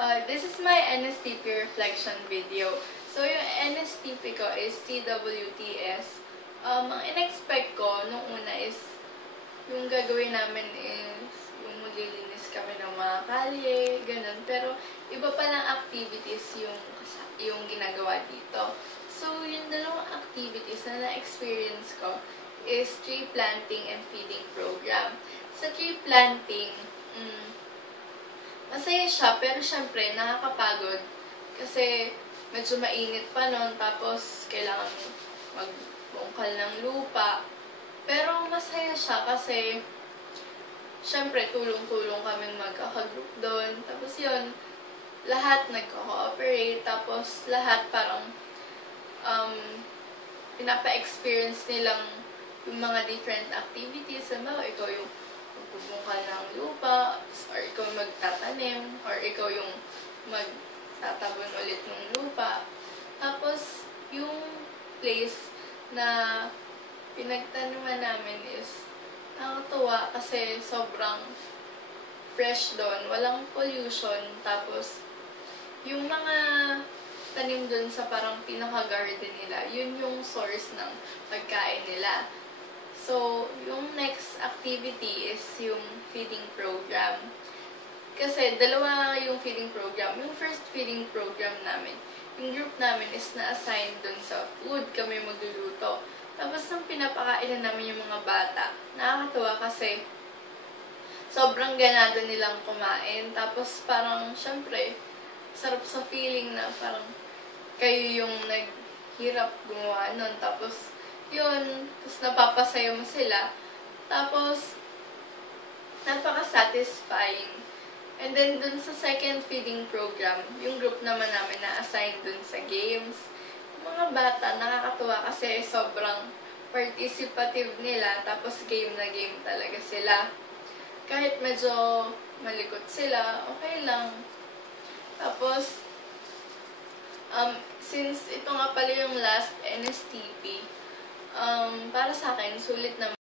This is my NSTP reflection video. So, yung NSTP ko is CWTS. Ang in-expect ko nung una is, yung gagawin namin is, yung maglilinis kami ng mga kalye, ganun. Pero, iba palang activities yung ginagawa dito. So, yung dalawang activities na na-experience ko is tree planting and feeding program. Sa tree planting, masaya siya, pero syempre, nakakapagod. Kasi, medyo mainit pa nun, tapos kailangan magbungkal ng lupa. Pero, masaya siya kasi, syempre, tulong-tulong kaming magkakagroup doon. Tapos yun, lahat nagko-cooperate, tapos lahat parang, pinapa-experience nilang yung mga different activities. Halimbawa, ikaw yung magbubungkal ng lupa, or ikaw yung magtatanim, or ikaw yung magtatabon ulit ng lupa. Tapos, yung place na pinagtaniman namin is nakakatuwa kasi sobrang fresh doon, walang pollution. Tapos, yung mga tanim doon sa parang pinaka-garden nila, yun yung source ng pagkain nila. So, yung next activity is yung feeding program. Kasi, dalawa yung feeding program. Yung first feeding program namin, yung group namin is na-assign dun sa food, kami magluluto. Tapos, nung pinapakainan namin yung mga bata, nakakatuwa kasi sobrang ganado nilang kumain. Tapos, parang, syempre, sarap sa feeling na parang kayo yung naghirap gumawa nun. Tapos, yun, tapos napapasaya mo sila. Tapos, napaka-satisfying. And then, dun sa second feeding program, yung group naman namin na-assign dun sa games. Yung mga bata, nakakatuwa kasi sobrang participative nila. Tapos, game na game talaga sila. Kahit medyo malikot sila, okay lang. Tapos, since ito nga pala yung last NSTP, para sa akin, sulit naman